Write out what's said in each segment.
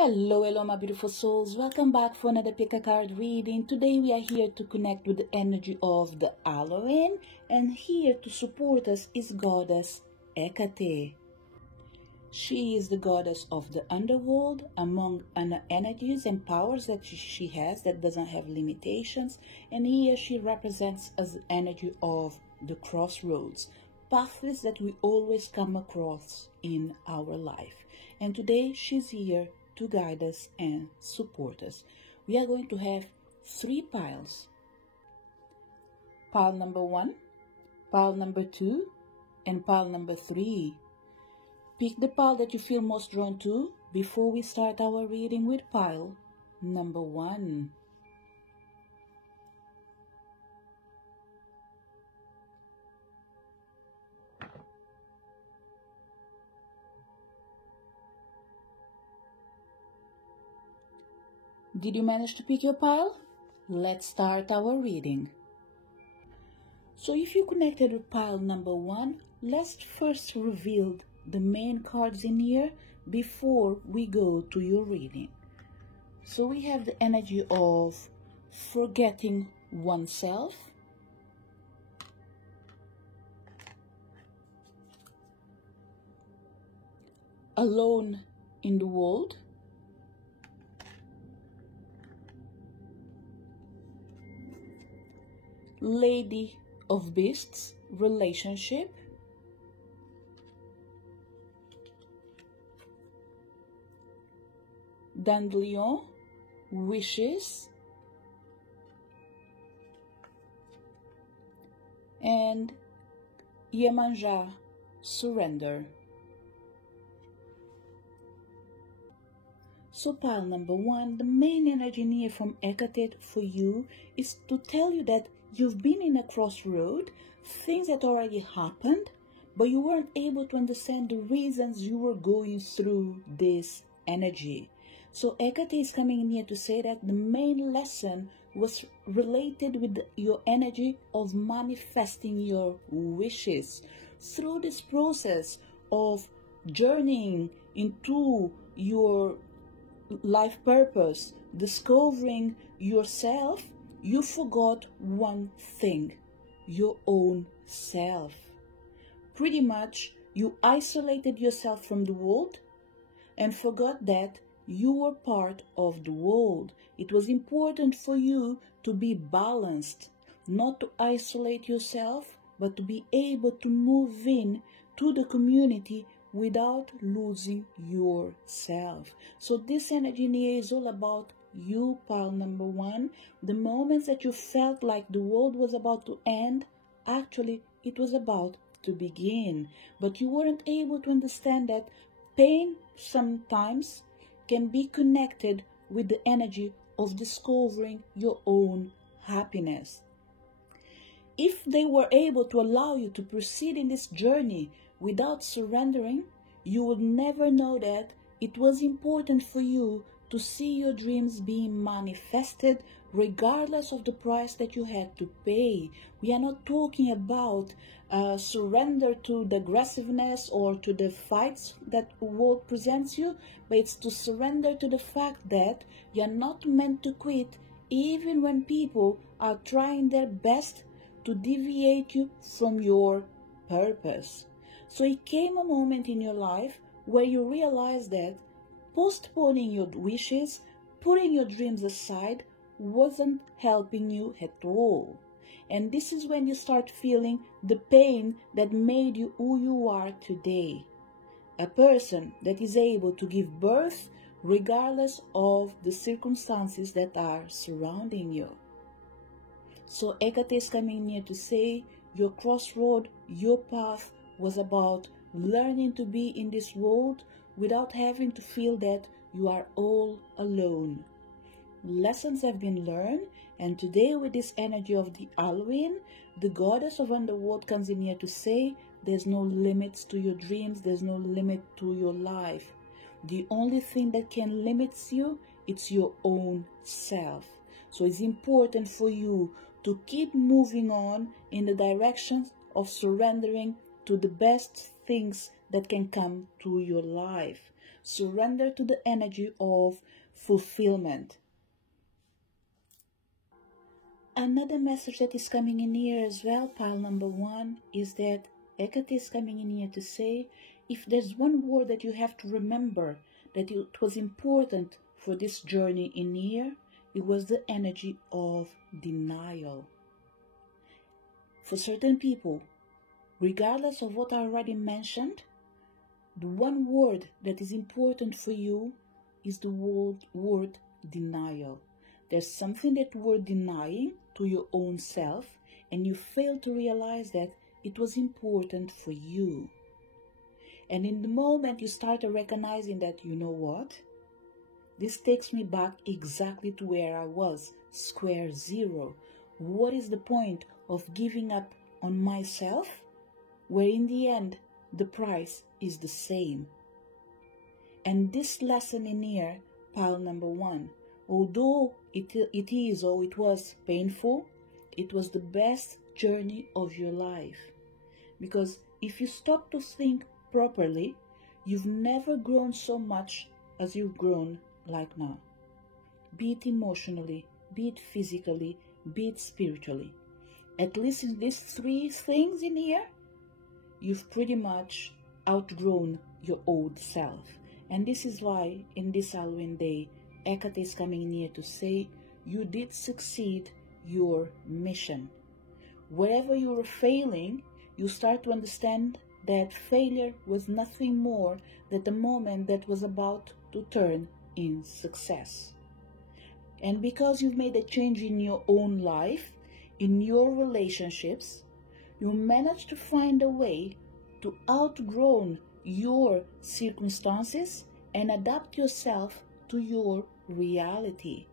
Hello, my beautiful souls. Welcome back for another pick a card reading. Today we are here to connect with the energy of the Halloween, and here to support us is Goddess Hecate. She is the goddess of the underworld, among energies and powers that she has that doesn't have limitations, and here she represents as the energy of the crossroads, pathways that we always come across in our life. And today she's here to guide us and support us. We are going to have 3 piles. Pile number 1, pile number 2, and pile number 3. Pick the pile that you feel most drawn to before we start our reading with pile number 1. Did you manage to pick your pile? Let's start our reading. So if you connected with pile number 1, let's first reveal the main cards in here before we go to your reading. So we have the energy of forgetting oneself, alone in the world, Lady of Beasts, relationship, Dandelion, wishes, and Iemanjá, surrender. So pile number 1, the main energy here from Hecate for you is to tell you that you've been in a crossroad, things that already happened, but you weren't able to understand the reasons you were going through this energy. So Hecate is coming in here to say that the main lesson was related with your energy of manifesting your wishes. Through this process of journeying into your life purpose, discovering yourself, you forgot one thing: your own self. Pretty much, you isolated yourself from the world and forgot that you were part of the world. It was important for you to be balanced, not to isolate yourself, but to be able to move in to the community without losing yourself. So this energy here is all about you, pile number 1. The moments that you felt like the world was about to end, actually it was about to begin. But you weren't able to understand that pain sometimes can be connected with the energy of discovering your own happiness. If they were able to allow you to proceed in this journey without surrendering, you would never know that it was important for you to see your dreams being manifested regardless of the price that you had to pay. We are not talking about surrender to the aggressiveness or to the fights that the world presents you, but it's to surrender to the fact that you're not meant to quit even when people are trying their best to deviate you from your purpose. So it came a moment in your life where you realized that postponing your wishes, putting your dreams aside, wasn't helping you at all. And this is when you start feeling the pain that made you who you are today. A person that is able to give birth regardless of the circumstances that are surrounding you. So Hecate is coming here to say your crossroad, your path was about learning to be in this world without having to feel that you are all alone. Lessons have been learned, and today with this energy of the Halloween, the goddess of underworld comes in here to say there's no limits to your dreams, there's no limit to your life. The only thing that can limit you, it's your own self. So it's important for you to keep moving on in the direction of surrendering to the best things that can come to your life. Surrender to the energy of fulfillment. Another message that is coming in here as well, pile number 1, is that Hecate is coming in here to say, if there's one word that you have to remember, that it was important for this journey in here, it was the energy of denial. For certain people, regardless of what I already mentioned, the one word that is important for you is the word denial. There's something that you were denying to your own self, and you failed to realize that it was important for you. And in the moment you started recognizing that, you know what? This takes me back exactly to where I was, square zero. What is the point of giving up on myself, where in the end, the price is the same? And this lesson in here, pile number 1, although it was painful, it was the best journey of your life. Because if you stop to think properly, you've never grown so much as you've grown like now. Be it emotionally, be it physically, be it spiritually. At least in these 3 things in here, you've pretty much outgrown your old self. And this is why in this Halloween day, Hecate is coming in here to say, you did succeed your mission. Wherever you were failing, you start to understand that failure was nothing more than the moment that was about to turn in success. And because you've made a change in your own life, in your relationships, you managed to find a way to outgrow your circumstances and adapt yourself to your reality.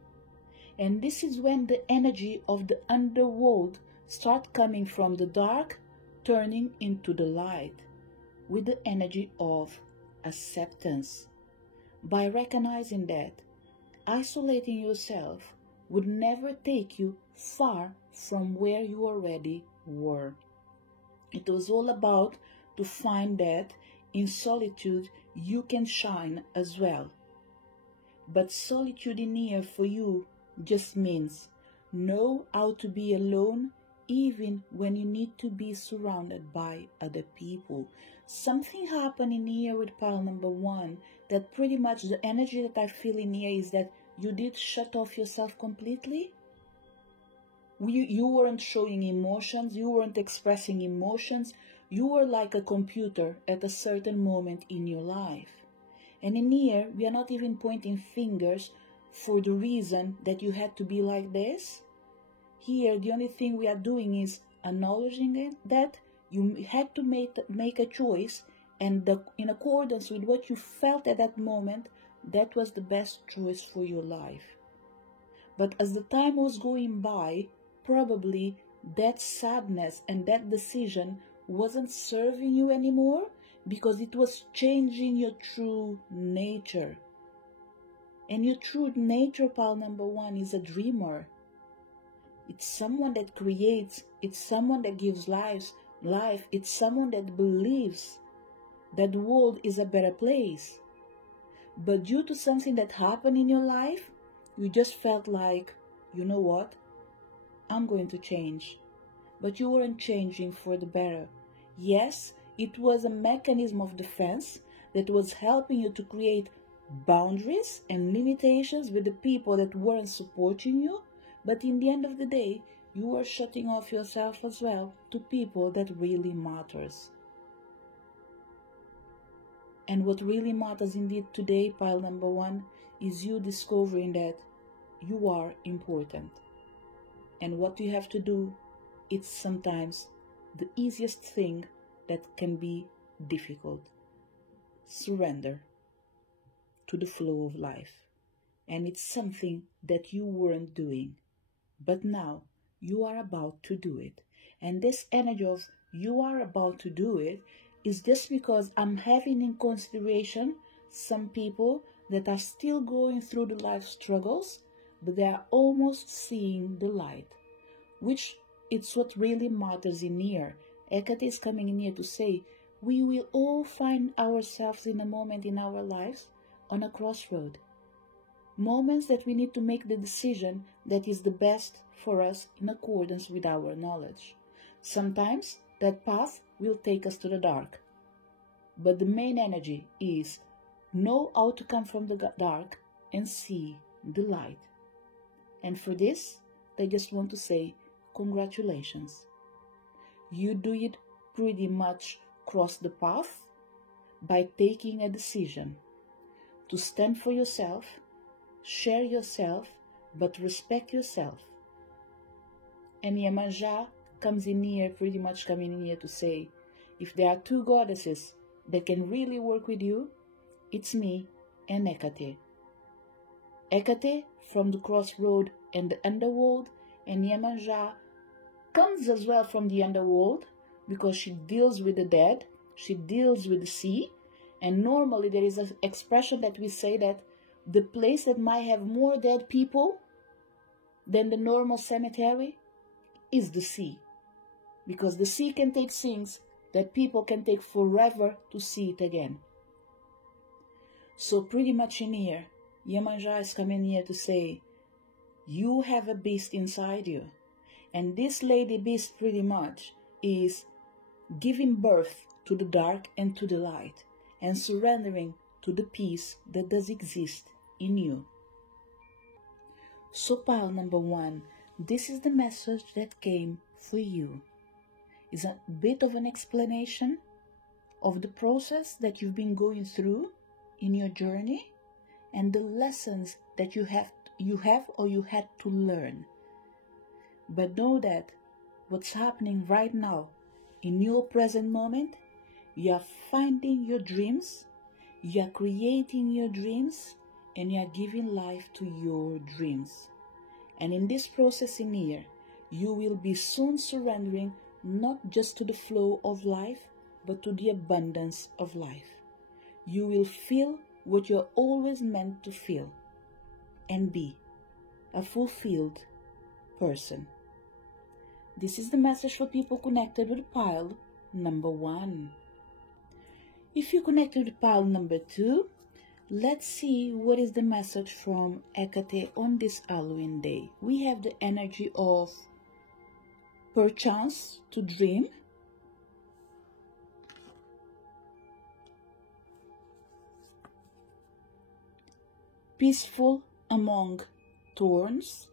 And this is when the energy of the underworld starts coming from the dark, turning into the light, with the energy of acceptance. By recognizing that isolating yourself would never take you far from where you already were. It was all about to find that in solitude you can shine as well. But solitude in here for you just means know how to be alone even when you need to be surrounded by other people. Something happened in here with pile number 1 that pretty much the energy that I feel in here is that you did shut off yourself completely. You weren't showing emotions, you weren't expressing emotions, you were like a computer at a certain moment in your life. And in here, we are not even pointing fingers for the reason that you had to be like this. Here, the only thing we are doing is acknowledging that you had to make a choice, and in accordance with what you felt at that moment, that was the best choice for your life. But as the time was going by, probably that sadness and that decision wasn't serving you anymore because it was changing your true nature. And your true nature, pile number 1, is a dreamer. It's someone that creates, it's someone that gives life, it's someone that believes that the world is a better place. But due to something that happened in your life, you just felt like, you know what, I'm going to change. But you weren't changing for the better. Yes, it was a mechanism of defense that was helping you to create boundaries and limitations with the people that weren't supporting you, but in the end of the day, you were shutting off yourself as well to people that really matters. And what really matters indeed today, pile number 1, is you discovering that you are important. And what you have to do, it's sometimes the easiest thing that can be difficult. Surrender to the flow of life. And it's something that you weren't doing. But now you are about to do it. And this energy of you are about to do it is just because I'm having in consideration some people that are still going through the life struggles, but they are almost seeing the light, which it's what really matters in here. Hecate is coming in here to say, we will all find ourselves in a moment in our lives on a crossroad. Moments that we need to make the decision that is the best for us in accordance with our knowledge. Sometimes that path will take us to the dark. But the main energy is know how to come from the dark and see the light. And for this, I just want to say congratulations. You do it pretty much cross the path by taking a decision to stand for yourself, share yourself, but respect yourself. And Iemanjá comes in here, pretty much coming in here to say, if there are two goddesses that can really work with you, it's me and Hecate. Hecate from the crossroad and the underworld, and Iemanjá comes as well from the underworld because she deals with the dead, she deals with the sea, and normally there is an expression that we say that the place that might have more dead people than the normal cemetery is the sea. Because the sea can take things that people can take forever to see it again. So pretty much in here, Iemanjá is coming here to say, you have a beast inside you. And this lady beast pretty much is giving birth to the dark and to the light, and surrendering to the peace that does exist in you. So pile number 1, this is the message that came for you. It's a bit of an explanation of the process that you've been going through in your journey and the lessons that you have or you had to learn. But know that what's happening right now in your present moment, you are finding your dreams, you are creating your dreams, and you are giving life to your dreams. And in this process in here, you will be soon surrendering not just to the flow of life, but to the abundance of life. You will feel what you're always meant to feel and be, a fulfilled person. This is the message for people connected with pile number 1. If you connected with pile number 2, let's see what is the message from Hecate on this Halloween day. We have the energy of perchance to dream, peaceful among thorns,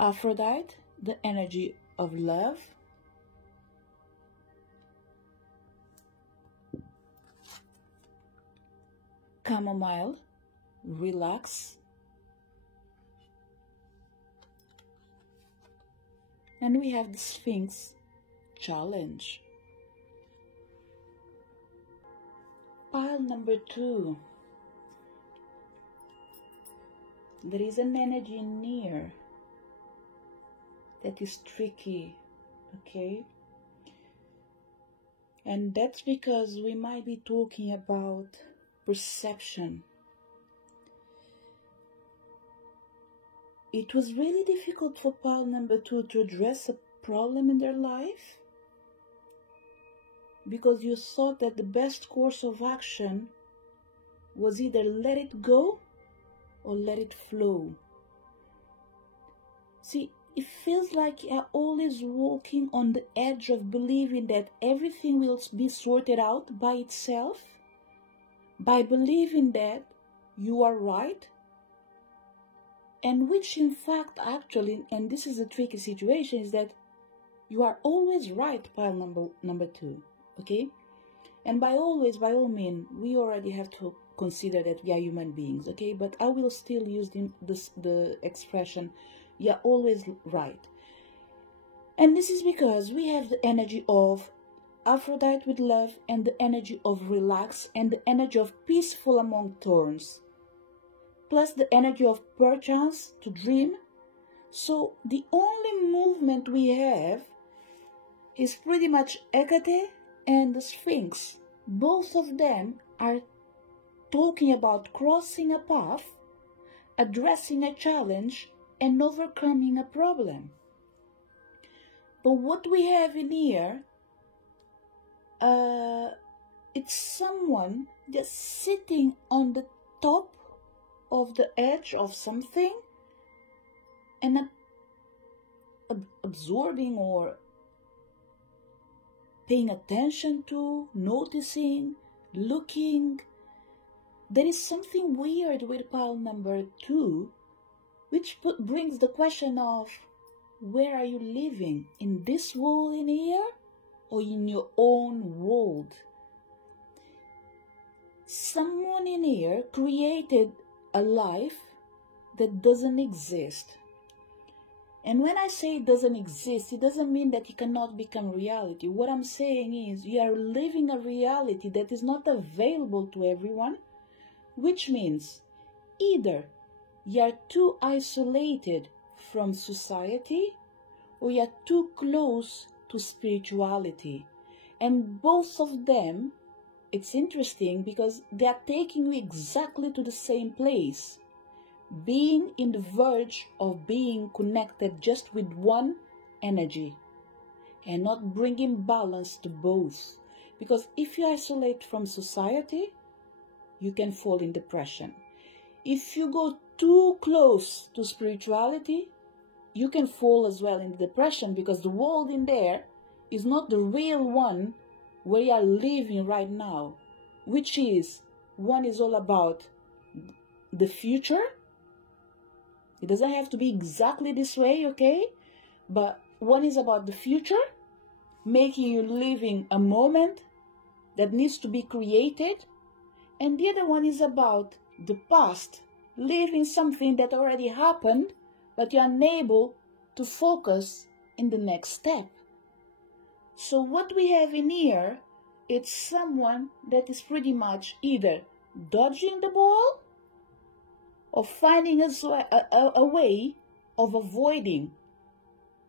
Aphrodite, the energy of love, chamomile, relax, and we have the Sphinx, challenge. Pile number 2, there is an energy near that is tricky, okay? And that's because we might be talking about perception. It was really difficult for pile number 2 to address a problem in their life because you thought that the best course of action was either let it go or let it flow. See, it feels like you're always walking on the edge of believing that everything will be sorted out by itself, by believing that you are right, and which in fact actually, and this is a tricky situation, is that you are always right, pile number 2, okay? And by always, by all means, we already have to consider that we are human beings, okay? But I will still use the expression, you're always right. And this is because we have the energy of Aphrodite with love, and the energy of relax, and the energy of peaceful among thorns, plus the energy of perchance to dream. So the only movement we have is pretty much Hecate and the Sphinx. Both of them are talking about crossing a path, addressing a challenge, and overcoming a problem. But what we have in here it's someone just sitting on the top of the edge of something and absorbing or paying attention to, noticing, looking. There is something weird with pile number 2, which brings the question of, where are you living? In this world in here or in your own world? Someone in here created a life that doesn't exist. And when I say it doesn't exist, it doesn't mean that it cannot become reality. What I'm saying is you are living a reality that is not available to everyone, which means either you are too isolated from society or you are too close to spirituality. And both of them, it's interesting because they are taking you exactly to the same place. Being in the verge of being connected just with one energy and not bringing balance to both. Because if you isolate from society, you can fall in depression. If you go too close to spirituality, you can fall as well in depression, because the world in there is not the real one where you are living right now, which is, one is all about the future. It doesn't have to be exactly this way, okay? But one is about the future, making you living a moment that needs to be created. And the other one is about the past, living something that already happened, but you're unable to focus in the next step. So what we have in here, it's someone that is pretty much either dodging the ball or finding a way of avoiding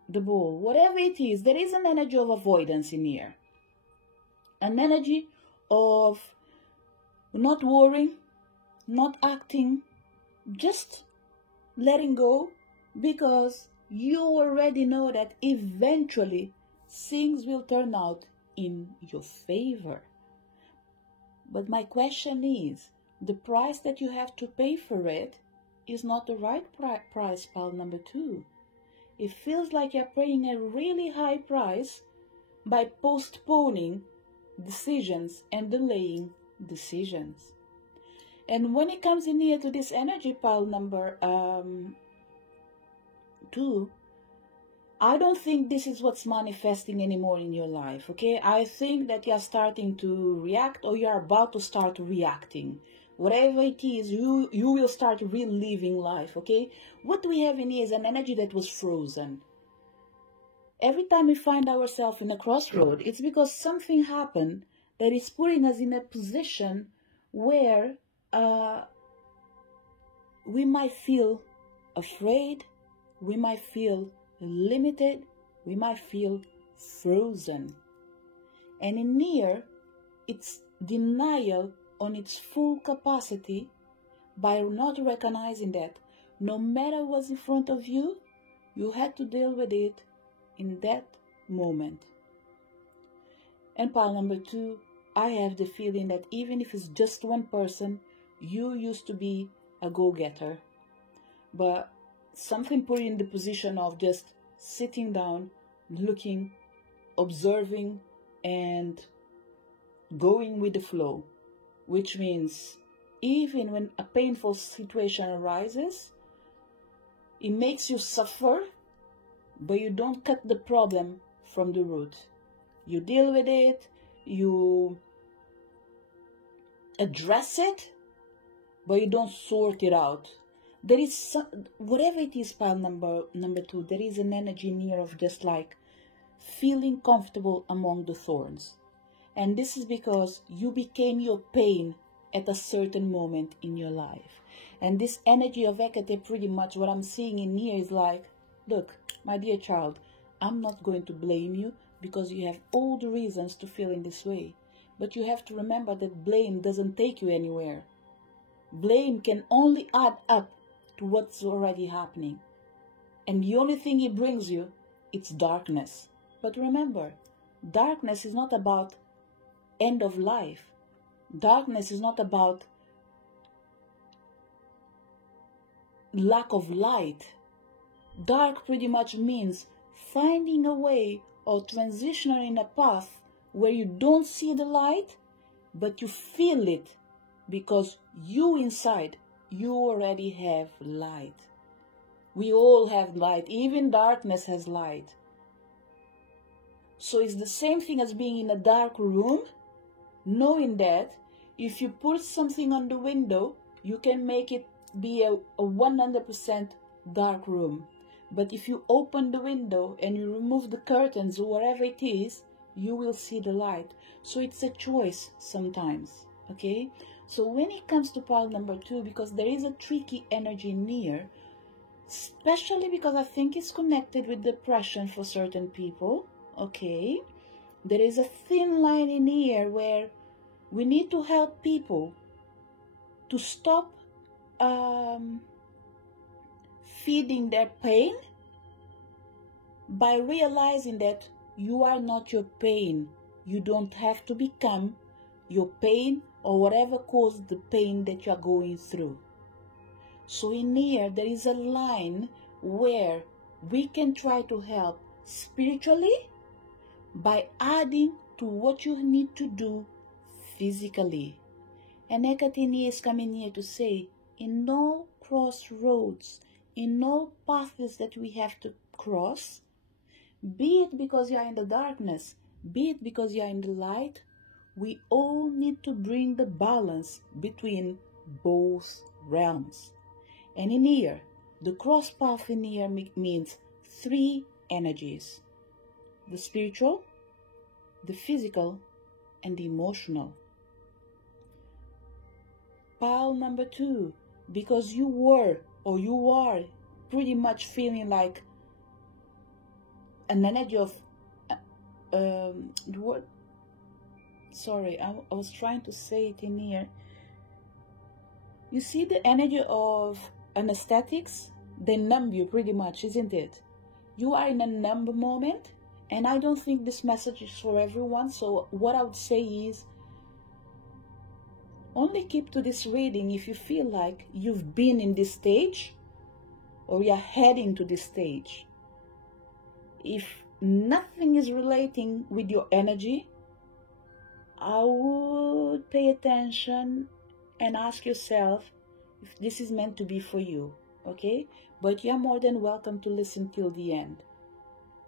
the ball. Whatever it is, there is an energy of avoidance in here. An energy of not worrying, not acting, just letting go, because you already know that eventually things will turn out in your favor. But my question is, the price that you have to pay for it is not the right price, pile number 2. It feels like you're paying a really high price by postponing decisions and delaying decisions. And when it comes in here to this energy pile number 2, I don't think this is what's manifesting anymore in your life, okay? I think that you're starting to react, or you're about to start reacting. Whatever it is, you will start reliving life, okay? What we have in here is an energy that was frozen. Every time we find ourselves in a crossroad, it's because something happened that is putting us in a position where we might feel afraid, we might feel limited, we might feel frozen. And in here, it's denial on its full capacity by not recognizing that no matter what's in front of you, you had to deal with it in that moment. And pile number 2, I have the feeling that even if it's just one person, you used to be a go-getter. But something put you in the position of just sitting down, looking, observing, and going with the flow. Which means even when a painful situation arises, it makes you suffer, but you don't cut the problem from the root. You deal with it, you address it, but you don't sort it out. There is whatever it is, pile number 2, there is an energy in here of just like feeling comfortable among the thorns. And this is because you became your pain at a certain moment in your life. And this energy of Hecate, pretty much what I'm seeing in here is like, look, my dear child, I'm not going to blame you because you have all the reasons to feel in this way. But you have to remember that blame doesn't take you anywhere. Blame can only add up to what's already happening. And the only thing it brings you, it's darkness. But remember, darkness is not about end of life. Darkness is not about lack of light. Dark pretty much means finding a way or transitioning in a path where you don't see the light, but you feel it because you inside, you already have light. We all have light. Even darkness has light. So it's the same thing as being in a dark room, knowing that if you put something on the window, you can make it be a 100% dark room. But if you open the window and you remove the curtains or whatever it is, you will see the light. So it's a choice sometimes, okay? So when it comes to pile number 2, because there is a tricky energy near, especially because I think it's connected with depression for certain people, okay? There is a thin line in here where we need to help people to stop feeding their pain by realizing that you are not your pain. You don't have to become your pain or whatever caused the pain that you are going through. So in here, there is a line where we can try to help spiritually by adding to what you need to do physically. And Hecate is coming here to say, in all crossroads, in all paths that we have to cross, be it because you are in the darkness, be it because you are in the light, we all need to bring the balance between both realms. And in here, the cross path in here means 3 energies: the spiritual, the physical, and the emotional. Pile number 2, because you were or you are pretty much feeling like an energy of I was trying to say it in here. You see the energy of anesthetics? They numb you pretty much, isn't it? You are in a numb moment, and I don't think this message is for everyone. So what I would say is, only keep to this reading if you feel like you've been in this stage or you're heading to this stage. If nothing is relating with your energy, I would pay attention and ask yourself if this is meant to be for you, okay? But you're more than welcome to listen till the end.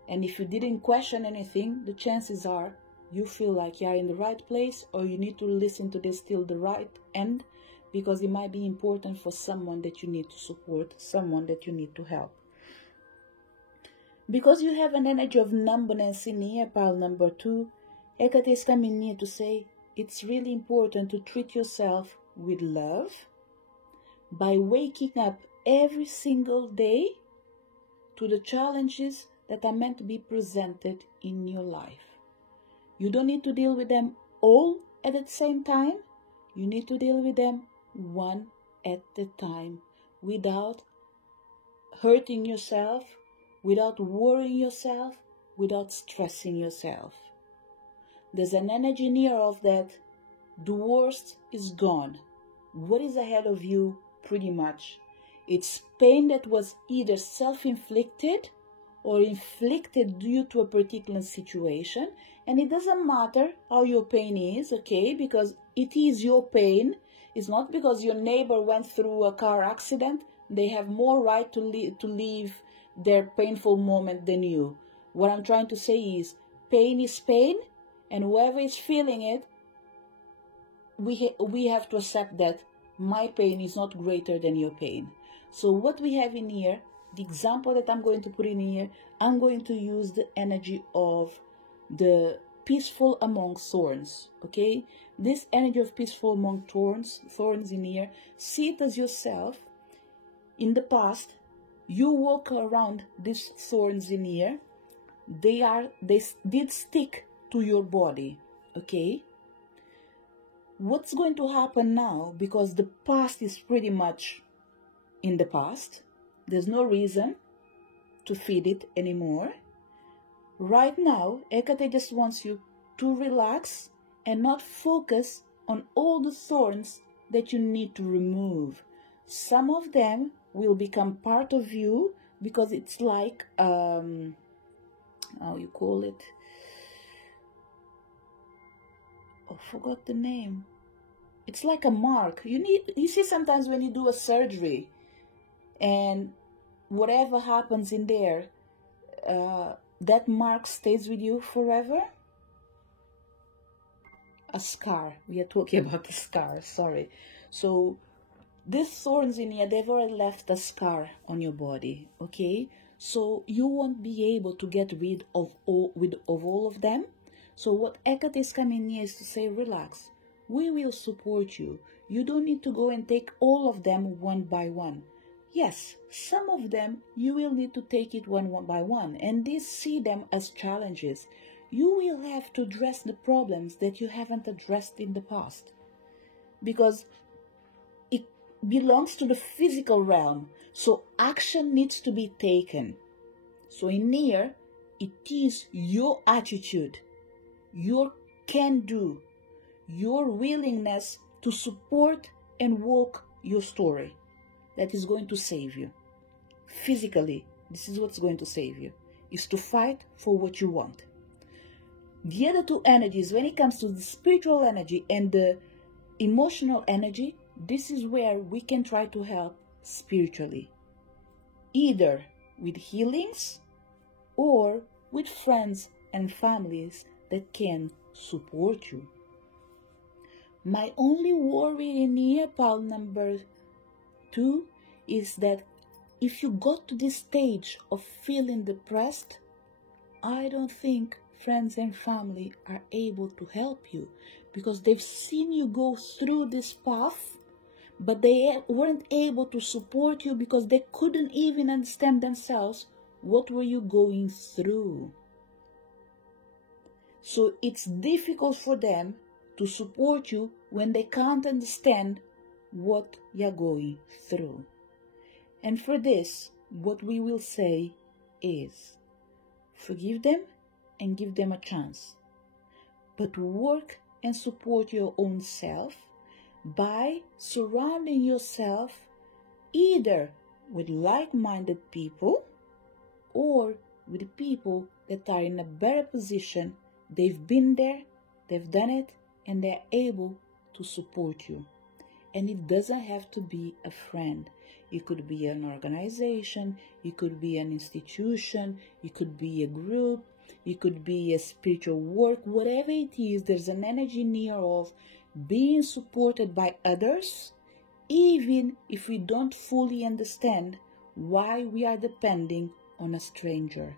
And if you didn't question anything, the chances are you feel like you're in the right place, or you need to listen to this till the right end, because it might be important for someone that you need to support, someone that you need to help. Because you have an energy of numbness in here, pile number 2, Hecate is coming here to say it's really important to treat yourself with love by waking up every single day to the challenges that are meant to be presented in your life. You don't need to deal with them all at the same time. You need to deal with them one at a time, without hurting yourself, without worrying yourself, without stressing yourself. There's an energy near of that the worst is gone. What is ahead of you, pretty much? It's pain that was either self-inflicted or inflicted due to a particular situation. And it doesn't matter how your pain is, okay? Because it is your pain. It's not because your neighbor went through a car accident. They have more right to leave their painful moment than you. What I'm trying to say is pain, and whoever is feeling it, we have to accept that my pain is not greater than your pain. So what we have in here, the example that I'm going to put in here, I'm going to use the energy of the peaceful among thorns, okay? This energy of peaceful among thorns in here, see it as yourself. In the past, you walk around these thorns in here. They did stick to your body, okay? What's going to happen now, because the past is pretty much in the past, there's no reason to feed it anymore. Right now, Hecate just wants you to relax and not focus on all the thorns that you need to remove. Some of them will become part of you because it's like, how you call it? Oh, forgot the name. It's like a mark. You see sometimes when you do a surgery and whatever happens in there, that mark stays with you forever. A scar. We are talking about the scar, sorry. So these thorns in here, they've already left a scar on your body, okay? So you won't be able to get rid of all of them. So what Hecate is coming here is to say, relax. We will support you. You don't need to go and take all of them one by one. Yes, some of them you will need to take it one by one, and see them as challenges. You will have to address the problems that you haven't addressed in the past, because it belongs to the physical realm, so action needs to be taken. So in here, it is your attitude, your can-do, your willingness to support and walk your story that is going to save you. Physically, this is what's going to save you, is to fight for what you want. The other two energies, when it comes to the spiritual energy and the emotional energy, this is where we can try to help spiritually, either with healings or with friends and families that can support you. My only worry in here, pile number 2, is that if you got to this stage of feeling depressed, I don't think friends and family are able to help you, because they've seen you go through this path, but they weren't able to support you because they couldn't even understand themselves what were you going through. So it's difficult for them to support you when they can't understand what you're going through. And for this, what we will say is, forgive them and give them a chance, but work and support your own self by surrounding yourself either with like-minded people or with people that are in a better position. They've been there, they've done it, and they're able to support you. And it doesn't have to be a friend. It could be an organization, it could be an institution, it could be a group, it could be a spiritual work, whatever it is. There's an energy near of being supported by others, even if we don't fully understand why we are depending on a stranger.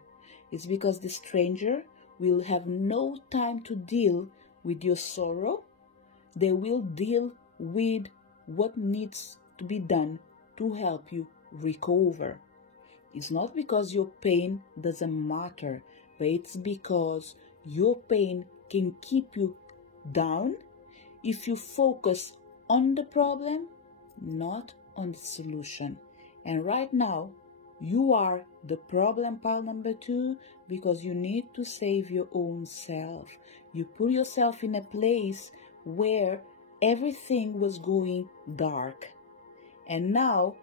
It's because the stranger will have no time to deal with your sorrow. They will deal with what needs to be done to help you recover. It's not because your pain doesn't matter, but it's because your pain can keep you down if you focus on the problem, not on the solution. And right now, you are the problem, pile number 2, because you need to save your own self. You put yourself in a place where everything was going dark. And now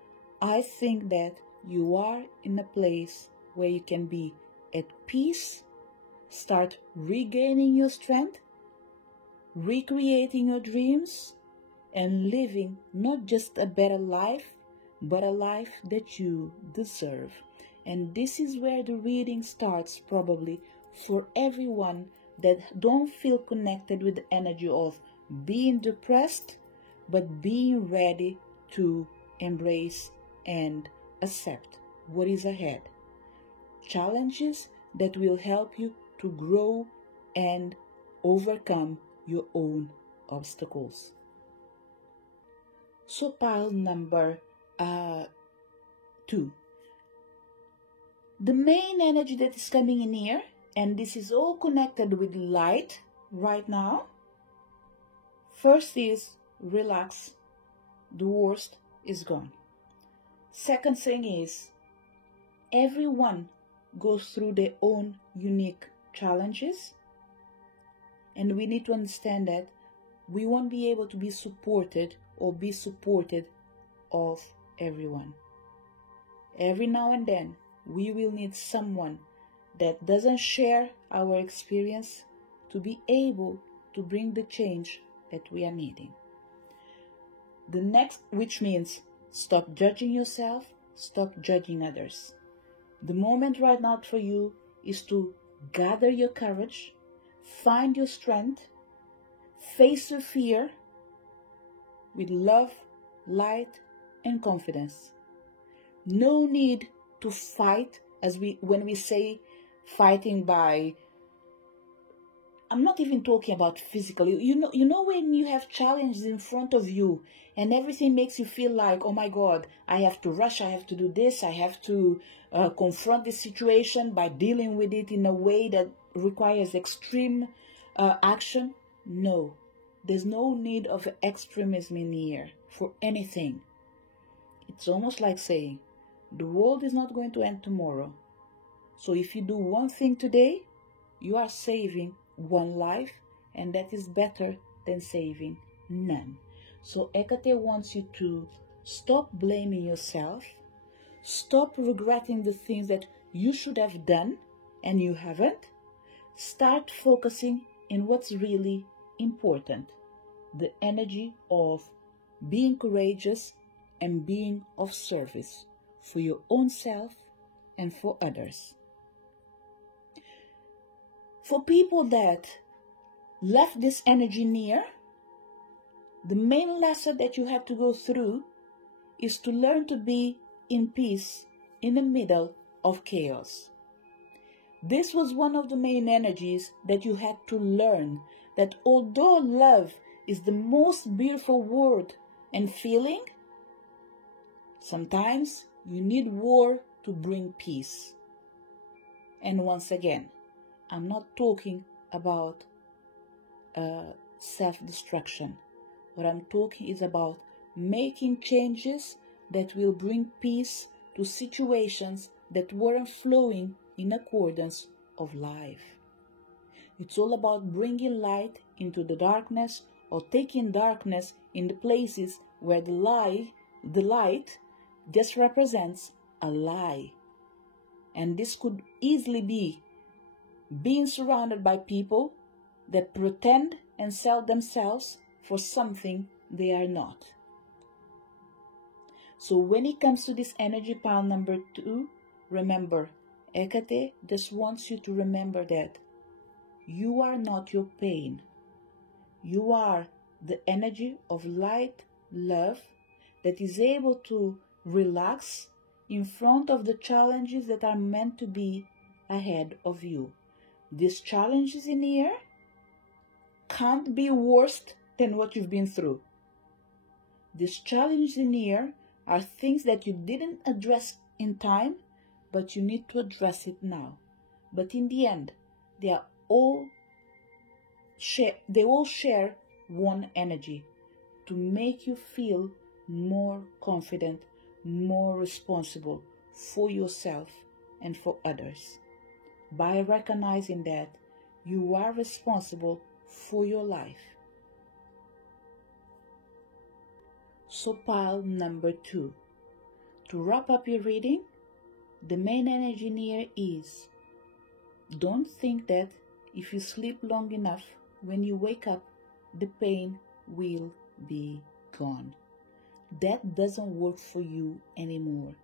I think that you are in a place where you can be at peace, start regaining your strength, recreating your dreams, and living not just a better life, but a life that you deserve. And this is where the reading starts, probably for everyone that don't feel connected with the energy of being depressed, but being ready to embrace and accept what is ahead. Challenges that will help you to grow and overcome your own obstacles. So pile number 2. The main energy that is coming in here, and this is all connected with light right now. First is relax. The worst is gone. Second thing is, everyone goes through their own unique challenges. And we need to understand that we won't be able to be supported or be supported of everyone. Every now and then, we will need someone that doesn't share our experience to be able to bring the change that we are needing. The next, which means stop judging yourself, stop judging others. The moment right now for you is to gather your courage, find your strength, face your fear with love, light, and confidence. No need to fight, when we say fighting by, I'm not even talking about physically. You know when you have challenges in front of you and everything makes you feel like, oh my God, I have to rush, I have to do this, I have to confront this situation by dealing with it in a way that requires extreme action. No, there's no need of extremism in here for anything. It's almost like saying, the world is not going to end tomorrow. So if you do one thing today, you are saving one life, and that is better than saving none. So Hecate wants you to stop blaming yourself, stop regretting the things that you should have done and you haven't. Start focusing on what's really important, the energy of being courageous and being of service for your own self and for others. For people that left this energy near, the main lesson that you have to go through is to learn to be in peace in the middle of chaos. This was one of the main energies that you had to learn, that although love is the most beautiful word and feeling, sometimes you need war to bring peace. And once again, I'm not talking about self-destruction. What I'm talking is about making changes that will bring peace to situations that weren't flowing in accordance of life. It's all about bringing light into the darkness, or taking darkness in the places where the light just represents a lie. And this could easily be being surrounded by people that pretend and sell themselves for something they are not. So when it comes to this energy pile number 2, remember, Hecate just wants you to remember that you are not your pain. You are the energy of light, love, that is able to relax in front of the challenges that are meant to be ahead of you. These challenges in here can't be worse than what you've been through. These challenges in here are things that you didn't address in time, but you need to address it now. But in the end, they all share one energy, to make you feel more confident, more responsible for yourself and for others, by recognizing that you are responsible for your life. So pile number 2. To wrap up your reading, the main energy here is, don't think that if you sleep long enough, when you wake up, the pain will be gone. That doesn't work for you anymore.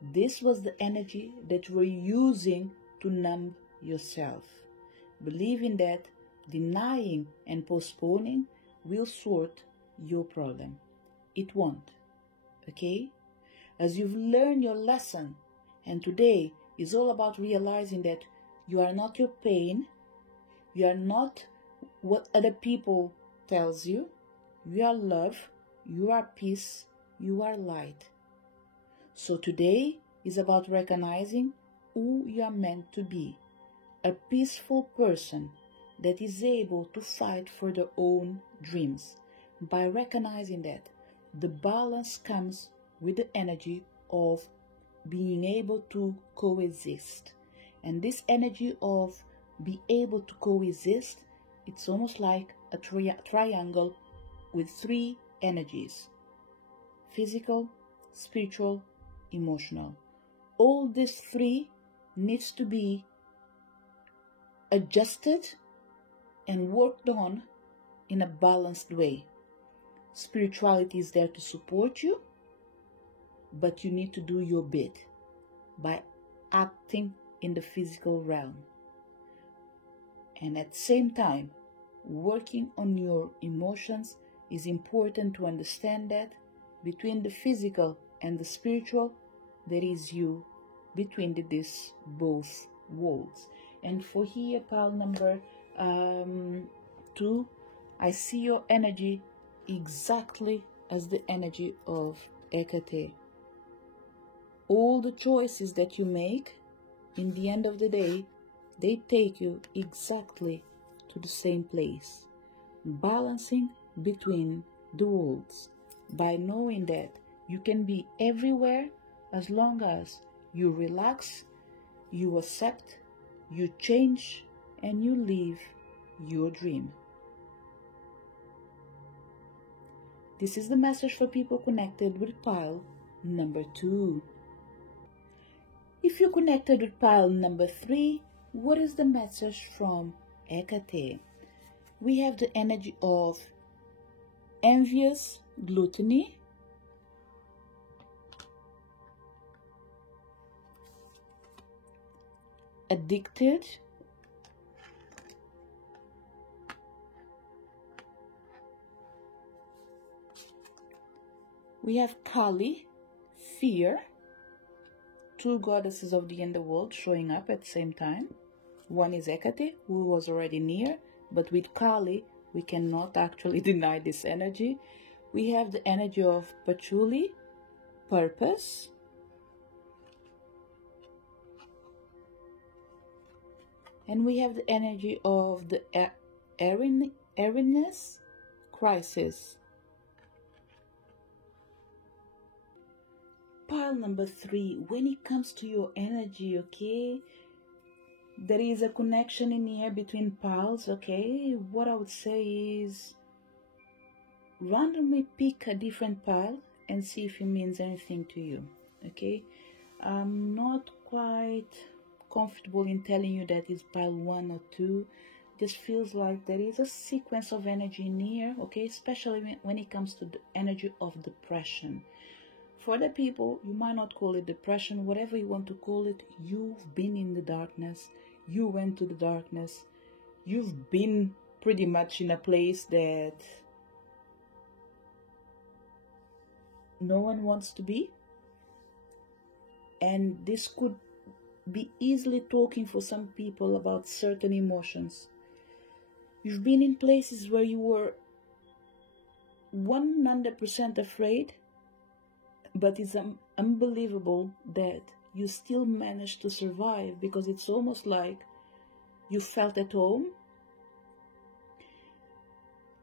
This was the energy that you were using to numb yourself, believing that denying and postponing will sort your problem. It won't, okay? As you've learned your lesson, and today is all about realizing that you are not your pain, you are not what other people tells you, you are love, you are peace, you are light. So today is about recognizing who you are meant to be, a peaceful person that is able to fight for their own dreams, by recognizing that the balance comes with the energy of being able to coexist. And this energy of be able to coexist It's almost like a triangle with three energies: physical, spiritual, emotional. All these three needs to be adjusted and worked on in a balanced way. Spirituality is there to support you, but you need to do your bit by acting in the physical realm. And at the same time, working on your emotions is important to understand that between the physical and the spiritual, there is you between these both worlds. And for here, pile number 2, I see your energy exactly as the energy of Hecate. All the choices that you make, in the end of the day, they take you exactly to the same place, balancing between the worlds, by knowing that you can be everywhere as long as you relax, you accept, you change, and you live your dream. This is the message for people connected with pile number 2. If you connected with pile number 3, what is the message from Hecate? We have the energy of envious, gluttony, addicted, we have Kali, fear, two goddesses of the underworld showing up at the same time. One is Hecate, who was already near, but with Kali, we cannot actually deny this energy. We have the energy of Patchouli, purpose, and we have the energy of the Eriness, crisis. Pile number 3, when it comes to your energy, okay, there is a connection in here between piles, okay. What I would say is randomly pick a different pile and see if it means anything to you, okay. I'm not quite comfortable in telling you that it's pile 1 or 2. Just feels like there is a sequence of energy in here, okay, especially when it comes to the energy of depression. For the people, you might not call it depression, whatever you want to call it, you've been in the darkness, you went to the darkness, you've been pretty much in a place that no one wants to be. And this could be easily talking for some people about certain emotions. You've been in places where you were 100% afraid, but it's unbelievable that you still managed to survive, because it's almost like you felt at home.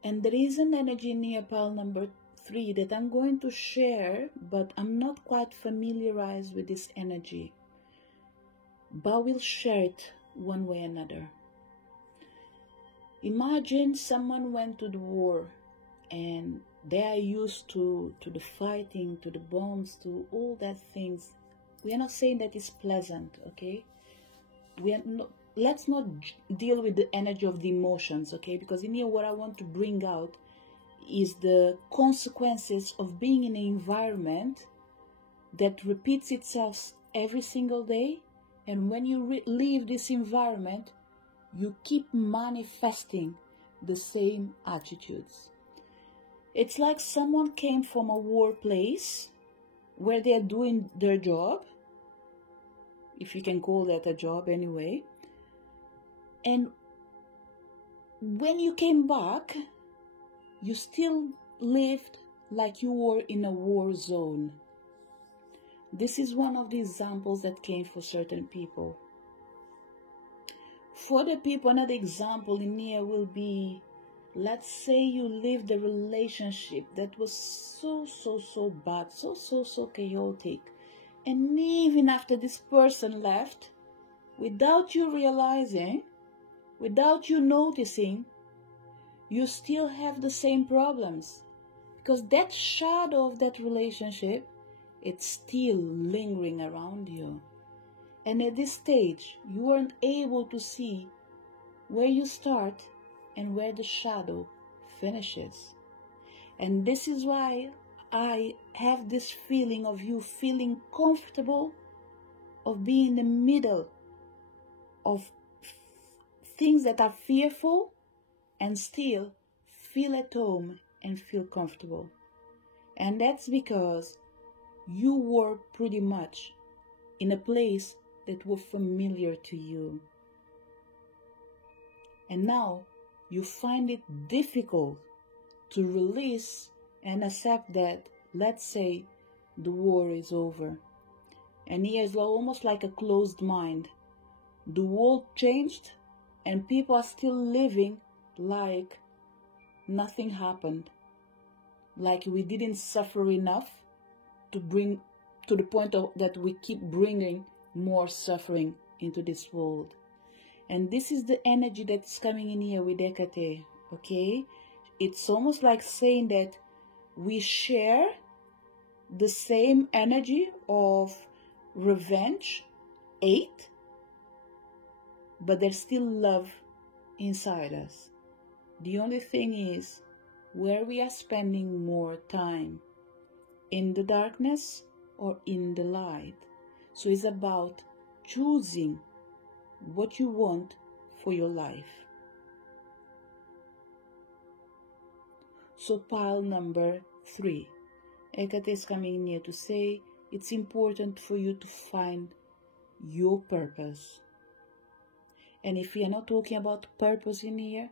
And there is an energy near pile number 3 that I'm going to share, but I'm not quite familiarized with this energy. But we'll share it one way or another. Imagine someone went to the war and they are used to the fighting, to the bombs, to all that things. We are not saying that it's pleasant, okay? Let's not deal with the energy of the emotions, okay? Because in here what I want to bring out is the consequences of being in an environment that repeats itself every single day. And when you leave this environment, you keep manifesting the same attitudes. It's like someone came from a war place where they are doing their job, if you can call that a job anyway. And when you came back, you still lived like you were in a war zone. This is one of the examples that came for certain people. For the people, another example in here will be, let's say you lived a relationship that was so bad, so chaotic. And even after this person left, without you realizing, without you noticing, you still have the same problems. Because that shadow of that relationship, it's still lingering around you. And at this stage, you aren't able to see where you start and where the shadow finishes. And this is why I have this feeling of you feeling comfortable of being in the middle of things that are fearful and still feel at home and feel comfortable. And that's because you were pretty much in a place that was familiar to you. And now you find it difficult to release and accept that, let's say, the war is over. And here's almost like a closed mind. The world changed and people are still living like nothing happened. Like we didn't suffer enough to bring to the point that we keep bringing more suffering into this world. And this is the energy that's coming in here with Hecate, okay? It's almost like saying that we share the same energy of revenge, hate, but there's still love inside us. The only thing is where we are spending more time, in the darkness or in the light. So it's about choosing what you want for your life. So pile number 3. Hecate is coming in here to say it's important for you to find your purpose. And if we are not talking about purpose in here,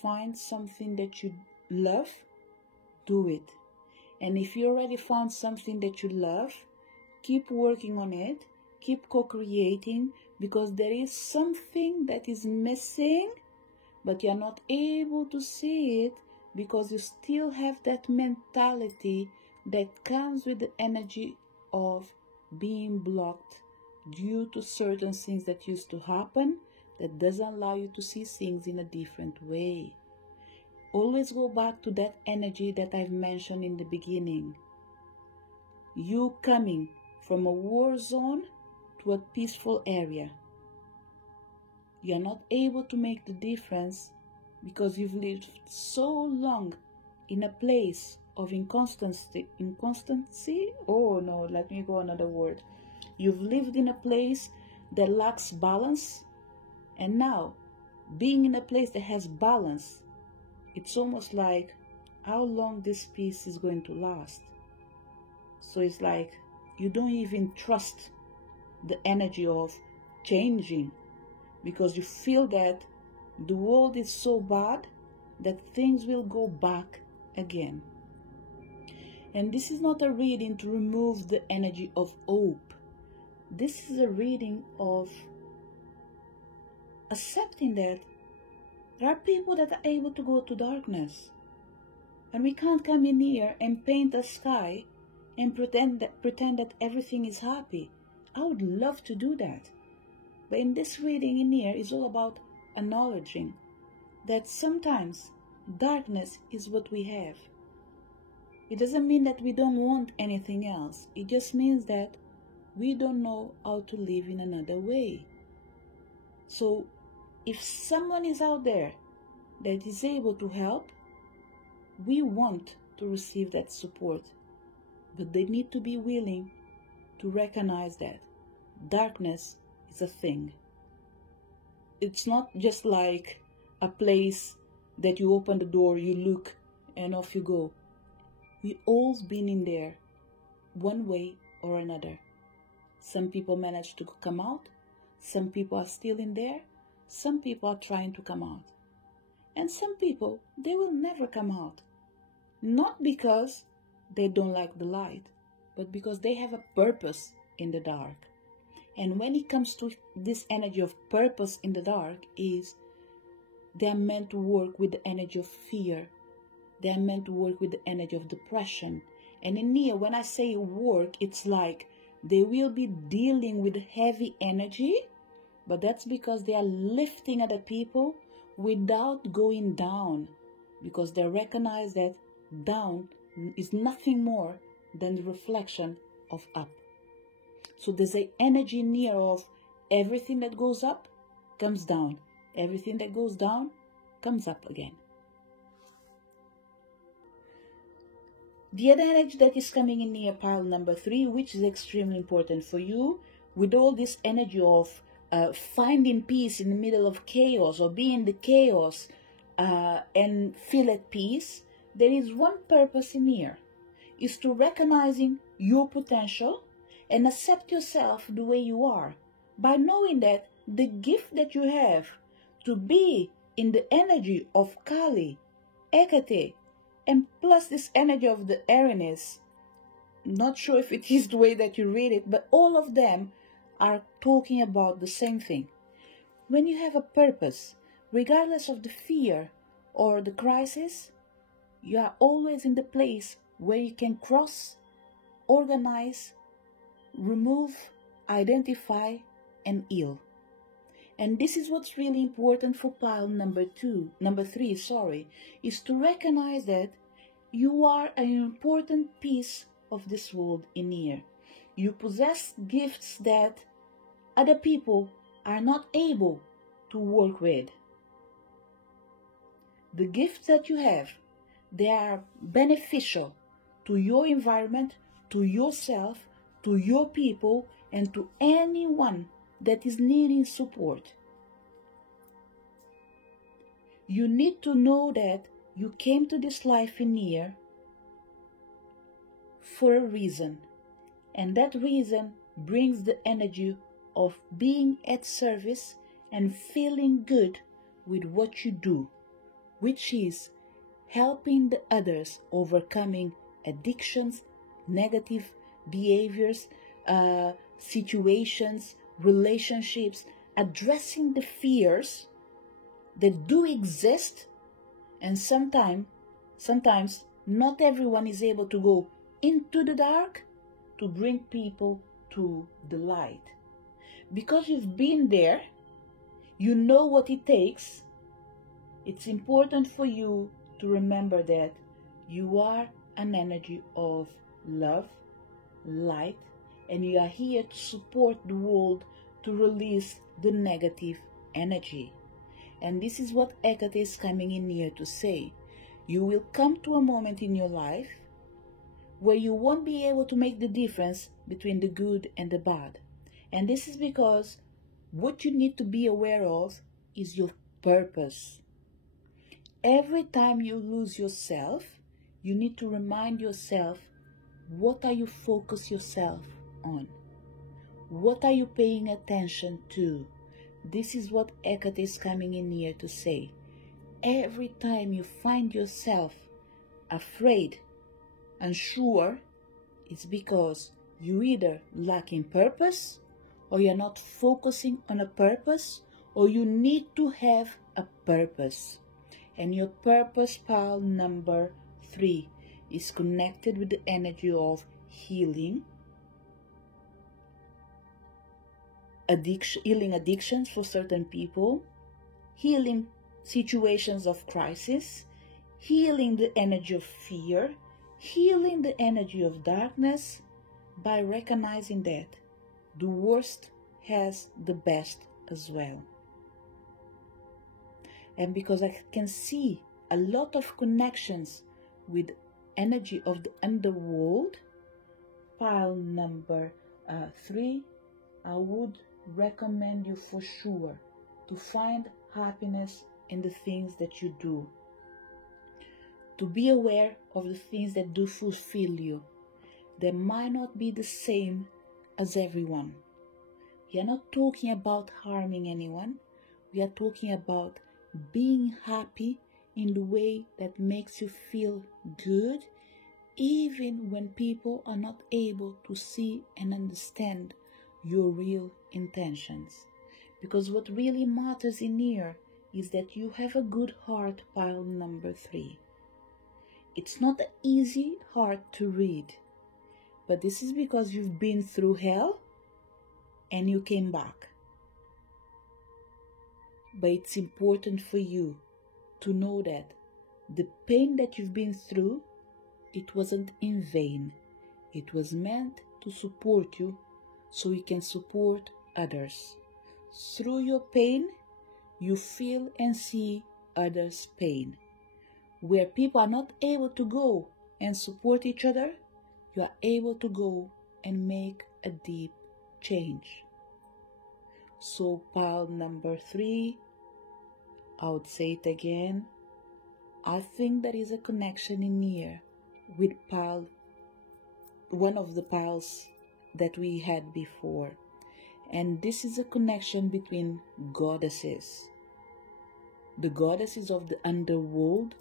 find something that you love, do it. And if you already found something that you love, keep working on it, keep co-creating, because there is something that is missing, but you're not able to see it because you still have that mentality that comes with the energy of being blocked due to certain things that used to happen that doesn't allow you to see things in a different way. Always go back to that energy that I've mentioned in the beginning. You coming from a war zone to a peaceful area. You're not able to make the difference because you've lived so long in a place of inconstancy. Oh no, let me go another word. You've lived in a place that lacks balance, and now being in a place that has balance, it's almost like how long this peace is going to last. So it's like you don't even trust the energy of changing because you feel that the world is so bad that things will go back again. And this is not a reading to remove the energy of hope. This is a reading of accepting that there are people that are able to go to darkness. And we can't come in here and paint a sky and pretend that everything is happy. I would love to do that. But in this reading in here is all about acknowledging that sometimes darkness is what we have. It doesn't mean that we don't want anything else. It just means that we don't know how to live in another way. So if someone is out there that is able to help, we want to receive that support. But they need to be willing to recognize that darkness is a thing. It's not just like a place that you open the door, you look, and off you go. We've all been in there, one way or another. Some people manage to come out. Some people are still in there. Some people are trying to come out. And some people, they will never come out. Not because they don't like the light, but because they have a purpose in the dark. And when it comes to this energy of purpose in the dark, is they are meant to work with the energy of fear. They are meant to work with the energy of depression. And in here, when I say work, it's like they will be dealing with heavy energy, but that's because they are lifting other people without going down. because they recognize that down is nothing more than the reflection of up. So there's an energy near of everything that goes up comes down. Everything that goes down comes up again. The other energy that is coming in near pile number 3, which is extremely important for you, with all this energy of finding peace in the middle of chaos, or being in the chaos and feel at peace, there is one purpose in here, is to recognizing your potential and accept yourself the way you are, by knowing that the gift that you have to be in the energy of Kali, Hecate, and plus this energy of the Erinyes. Not sure if it is the way that you read it, but all of them are talking about the same thing. When you have a purpose, regardless of the fear or the crisis, you are always in the place where you can cross, organize, remove, identify, and heal. And this is what's really important for pile number 3, is to recognize that you are an important piece of this world in here. You possess gifts that other people are not able to work with. The gifts that you have, they are beneficial to your environment, to yourself, to your people, and to anyone that is needing support. You need to know that you came to this life in here for a reason, and that reason brings the energy of being at service and feeling good with what you do, which is helping the others overcoming addictions, negative behaviors, situations, relationships, addressing the fears that do exist, and sometimes not everyone is able to go into the dark to bring people to the light. Because you've been there, you know what it takes. It's important for you to remember that you are an energy of love, light, and you are here to support the world to release the negative energy. And this is what Hecate is coming in here to say. You will come to a moment in your life where you won't be able to make the difference between the good and the bad. And this is because what you need to be aware of is your purpose. Every time you lose yourself, you need to remind yourself, what are you focus yourself on? What are you paying attention to? This is what Hecate is coming in here to say. Every time you find yourself afraid, unsure, it's because you either lacking purpose, or you're not focusing on a purpose, or you need to have a purpose. And your purpose, pile number 3, is connected with the energy of healing, healing addictions for certain people, healing situations of crisis, healing the energy of fear, healing the energy of darkness, by recognizing that the worst has the best as well. And because I can see a lot of connections with energy of the underworld, pile number 3, I would recommend you for sure to find happiness in the things that you do. To be aware of the things that do fulfill you. They might not be the same as everyone. We are not talking about harming anyone. We are talking about being happy in the way that makes you feel good, even when people are not able to see and understand your real intentions. Because what really matters in here is that you have a good heart, pile number 3. It's not an easy heart to read, but this is because you've been through hell and you came back. But it's important for you to know that the pain that you've been through, it wasn't in vain. It was meant to support you so you can support others. Through your pain, you feel and see others' pain. Where people are not able to go and support each other, you are able to go and make a deep change. So pile number 3, I would say it again. I think there is a connection in here with one of the piles that we had before. And this is a connection between goddesses. The goddesses of the underworld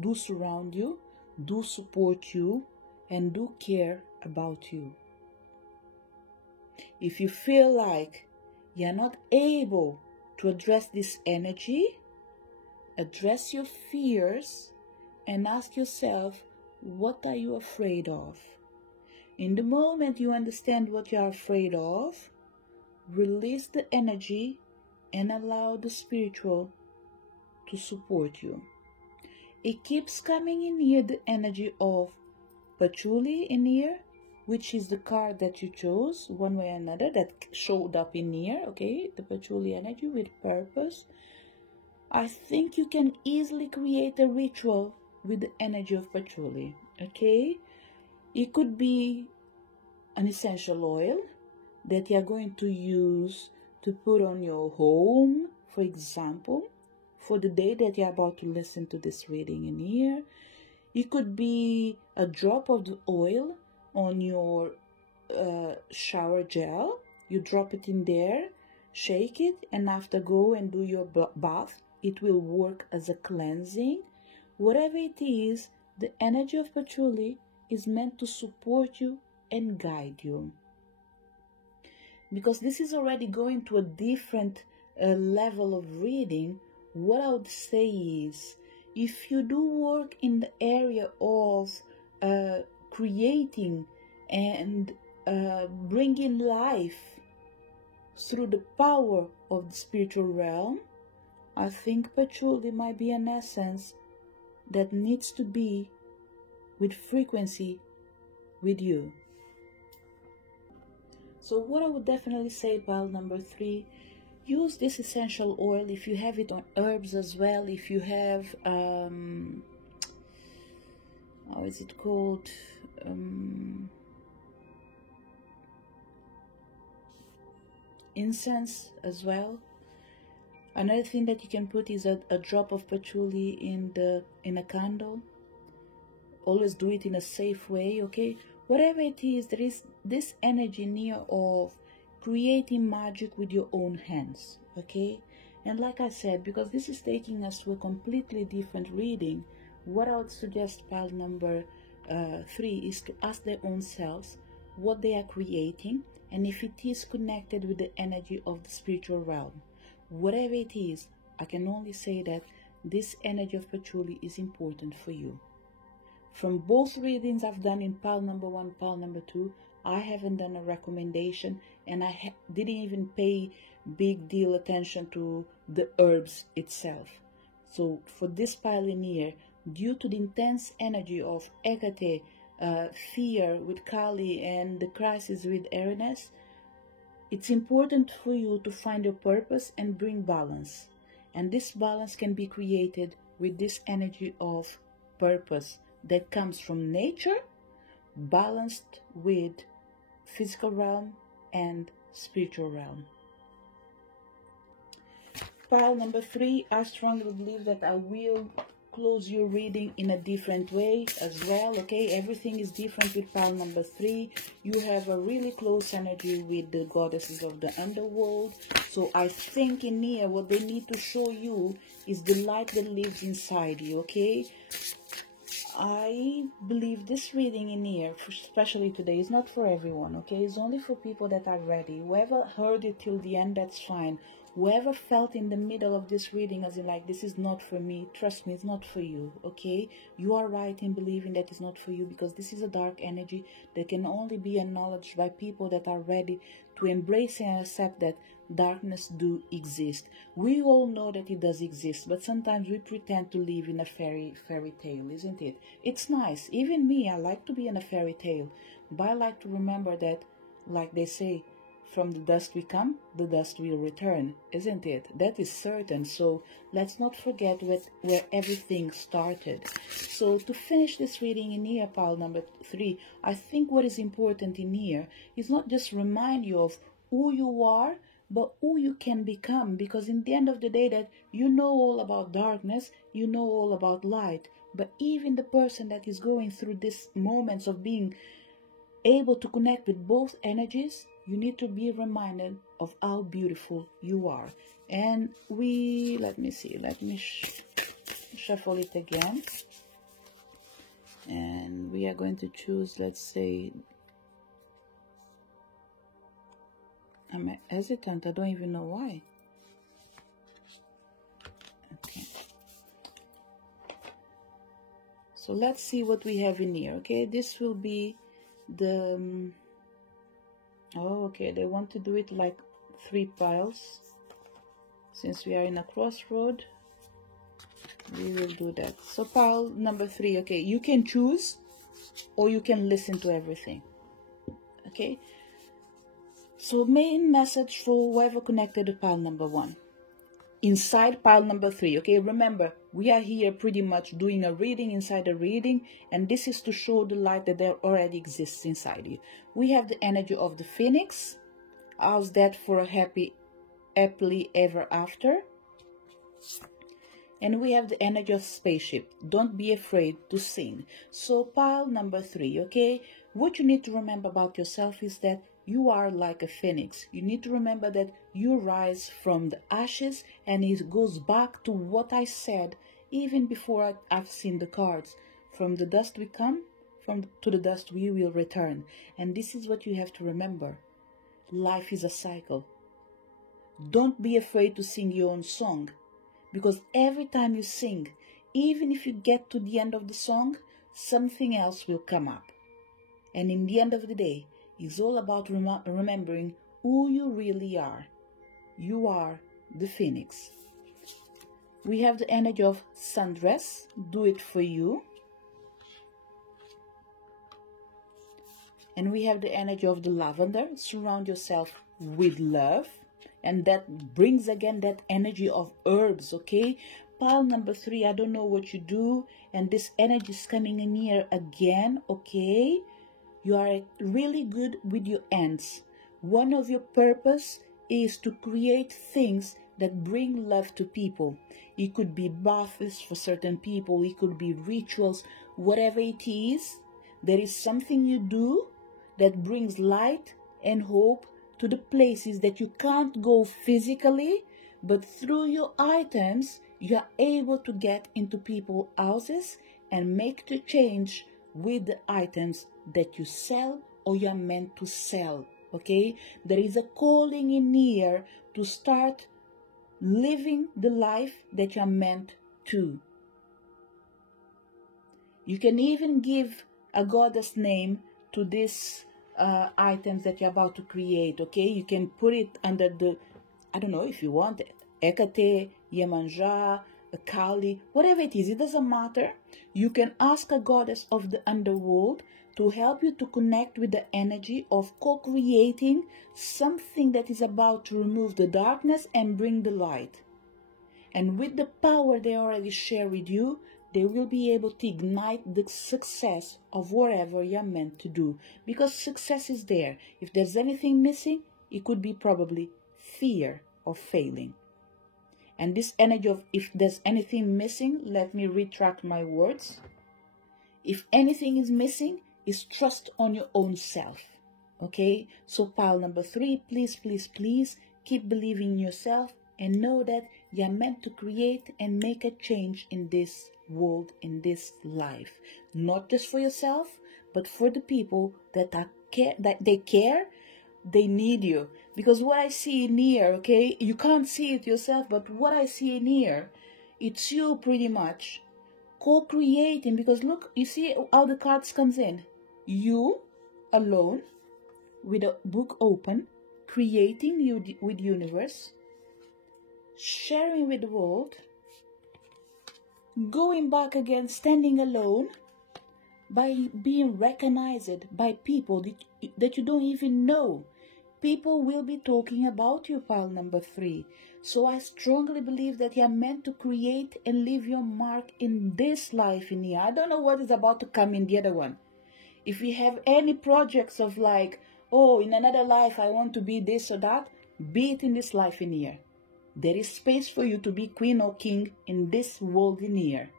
do surround you, do support you, and do care about you. If you feel like you're not able to address this energy, address your fears and ask yourself, what are you afraid of? In the moment you understand what you are afraid of, release the energy and allow the spiritual to support you. It keeps coming in here, the energy of patchouli in here, which is the card that you chose, one way or another, that showed up in here, okay? The patchouli energy with purpose. I think you can easily create a ritual with the energy of patchouli, okay? It could be an essential oil that you are going to use to put on your home, for example, for the day that you are about to listen to this reading in here. It could be a drop of the oil on your shower gel. You drop it in there, shake it, and after go and do your bath. It will work as a cleansing. Whatever it is, the energy of patchouli is meant to support you and guide you. Because this is already going to a different level of reading, what I would say is, if you do work in the area of creating and bringing life through the power of the spiritual realm, I think patchouli might be an essence that needs to be with frequency with you. So what I would definitely say, pile number 3, use this essential oil if you have it on herbs as well. If you have, how is it called? Incense as well. Another thing that you can put is a drop of patchouli in a candle. Always do it in a safe way, okay? Whatever it is, there is this energy near of creating magic with your own hands, okay? And like I said, because this is taking us to a completely different reading, what I would suggest pile number 3 is to ask their own selves what they are creating and if it is connected with the energy of the spiritual realm. Whatever it is, I can only say that this energy of patchouli is important for you. From both readings I've done in pile number 1, pile number 2, I haven't done a recommendation, and I didn't even pay big deal attention to the herbs itself. So for this pile in here, due to the intense energy of Hecate, fear with Kali, and the crisis with Uranus, it's important for you to find your purpose and bring balance. And this balance can be created with this energy of purpose that comes from nature, balanced with physical realm and spiritual realm. Pile number 3, I strongly believe that I will close your reading in a different way as well, okay? Everything is different with pile number 3. You have a really close energy with the goddesses of the underworld. So I think in here what they need to show you is the light that lives inside you, okay? I believe this reading in here, especially today, is not for everyone, okay? It's only for people that are ready. Whoever heard it till the end, that's fine. Whoever felt in the middle of this reading as in like, this is not for me, trust me, it's not for you, okay? You are right in believing that it's not for you, because this is a dark energy that can only be acknowledged by people that are ready to embrace and accept that darkness do exist. We all know that it does exist, but sometimes we pretend to live in a fairy tale, isn't it? It's nice. Even me, I like to be in a fairy tale, but I like to remember that, like they say, from the dust we come, the dust will return, isn't it? That is certain. So let's not forget where everything started. So to finish this reading in here, pile number 3, I think what is important in here is not just remind you of who you are, but who you can become. Because in the end of the day, that you know all about darkness, you know all about light. But even the person that is going through these moments of being able to connect with both energies, you need to be reminded of how beautiful you are. And let me see, let me shuffle it again. And we are going to choose, let's say, I'm hesitant, I don't even know why. Okay. So let's see what we have in here, okay? This will be the... oh, okay, they want to do it like 3 piles. Since we are in a crossroad, we will do that. So pile number 3, okay, you can choose or you can listen to everything, okay? So main message for whoever connected to pile number 1. Inside pile number 3, okay, remember, we are here pretty much doing a reading inside a reading, and this is to show the light that there already exists inside you. We have the energy of the phoenix. How's that for a happily ever after? And we have the energy of spaceship. Don't be afraid to sing. So pile number 3, okay, what you need to remember about yourself is that you are like a phoenix. You need to remember that you rise from the ashes, and it goes back to what I said even before I've seen the cards. From the dust we come, to the dust we will return. And this is what you have to remember. Life is a cycle. Don't be afraid to sing your own song, because every time you sing, even if you get to the end of the song, something else will come up. And in the end of the day, it's all about remembering who you really are. You are the phoenix. We have the energy of sundress. Do it for you. And we have the energy of the lavender. Surround yourself with love. And that brings again that energy of herbs, okay? Pile number 3, I don't know what you do. And this energy is coming in here again, okay? You are really good with your hands. One of your purpose is to create things that bring love to people. It could be baths for certain people. It could be rituals. Whatever it is, there is something you do that brings light and hope to the places that you can't go physically, but through your items, you are able to get into people's houses and make the change with the items that you sell or you are meant to sell, okay? There is a calling in here to start living the life that you are meant to. You can even give a goddess name to these items that you're about to create, okay? You can put it under the, I don't know if you want it, Hecate, Yemanja, Kali, whatever it is, it doesn't matter. You can ask a goddess of the underworld to help you to connect with the energy of co-creating something that is about to remove the darkness and bring the light. And with the power they already share with you, they will be able to ignite the success of whatever you're meant to do. Because success is there. If there's anything missing, it could be probably fear of failing. And this energy of if there's anything missing, let me retract my words. If anything is missing, is trust on your own self. Okay? So pile number 3, please, please, please keep believing in yourself and know that you're meant to create and make a change in this world, in this life. Not just for yourself, but for the people that care, they need you. Because what I see in here, okay, you can't see it yourself, but what I see in here, it's you pretty much co-creating. Because look, you see how the cards comes in. You alone with a book open, creating with the universe, sharing with the world, going back again, standing alone, by being recognized by people that you don't even know. People will be talking about you, pile number 3. So I strongly believe that you are meant to create and leave your mark in this life in here. I don't know what is about to come in the other one. If you have any projects of like, oh, in another life I want to be this or that, be it in this life in here. There is space for you to be queen or king in this world in here.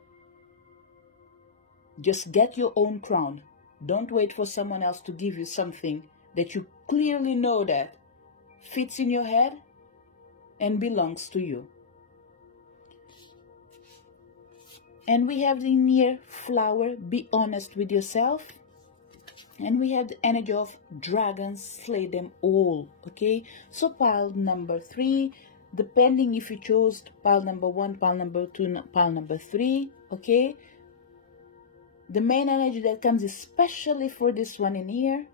Just get your own crown. Don't wait for someone else to give you something that you clearly know that fits in your head and belongs to you. And we have in here flower, be honest with yourself. And we have the energy of dragons, slay them all. Okay, so pile number 3, depending if you chose pile number 1, pile number 2, pile number 3. Okay, the main energy that comes especially for this one in here,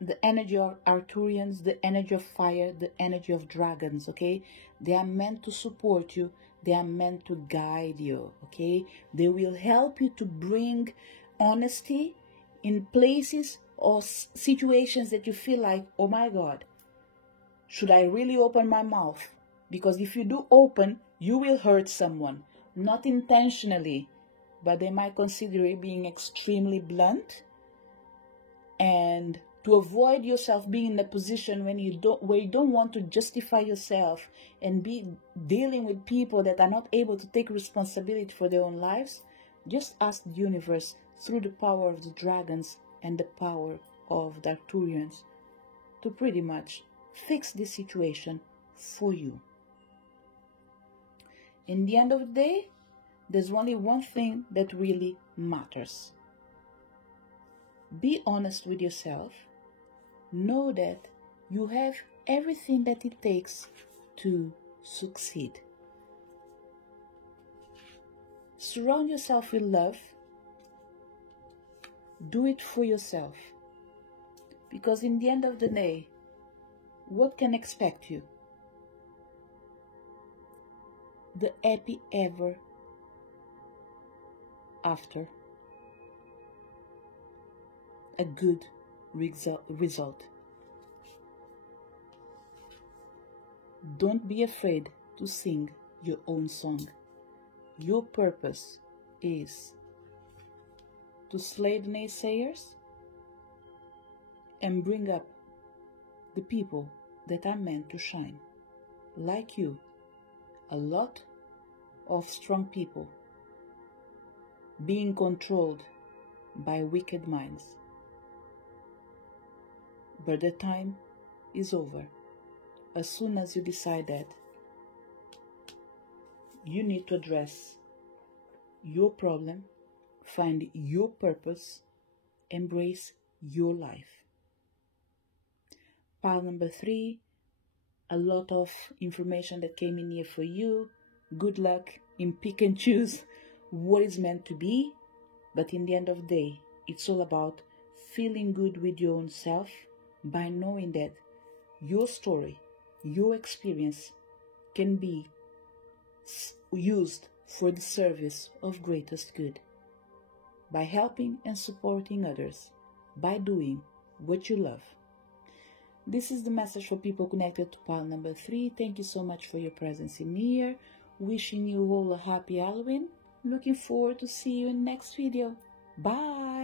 the energy of Arthurians, the energy of fire, the energy of dragons. Okay, they are meant to support you, they are meant to guide you. Okay, they will help you to bring honesty in places or situations that you feel like, oh my God, should I really open my mouth? Because if you do open, you will hurt someone, not intentionally, but they might consider it being extremely blunt. And to avoid yourself being in a position where you don't want to justify yourself and be dealing with people that are not able to take responsibility for their own lives, just ask the universe through the power of the dragons and the power of the Arthurians to pretty much fix this situation for you. In the end of the day, there's only one thing that really matters. Be honest with yourself. Know that you have everything that it takes to succeed. Surround yourself with love. Do it for yourself. Because in the end of the day, what can expect you? The happy ever after. A good result. Don't be afraid to sing your own song. Your purpose is to slay the naysayers and bring up the people that are meant to shine. Like you, a lot of strong people being controlled by wicked minds. But the time is over. As soon as you decide that you need to address your problem, find your purpose, embrace your life. Pile number 3, a lot of information that came in here for you. Good luck in pick and choose what is meant to be. But in the end of the day, it's all about feeling good with your own self by knowing that your story, your experience can be used for the service of greatest good. By helping and supporting others, by doing what you love. This is the message for people connected to pile number 3. Thank you so much for your presence in here. Wishing you all a happy Halloween. Looking forward to see you in the next video. Bye.